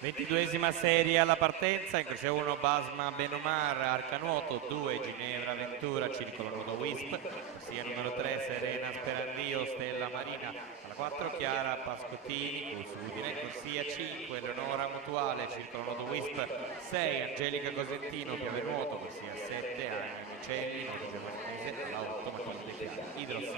22esima serie alla partenza, in croce 1 Basma Benomar, Arcanuoto, 2 Ginevra Ventura, Circolo Nudo Wisp, corsia numero 3 Serena Sperandio, Stella Marina, alla 4 Chiara Pascottini, Corso Udine, corsia 5 Leonora Mutuale, Circolo Nudo Wisp, 6 Angelica Cosentino, Piave Nuoto, corsia 7 Agni Micelli, Nuoto Giovannese, alla 8 Matilde Chiara, Idros.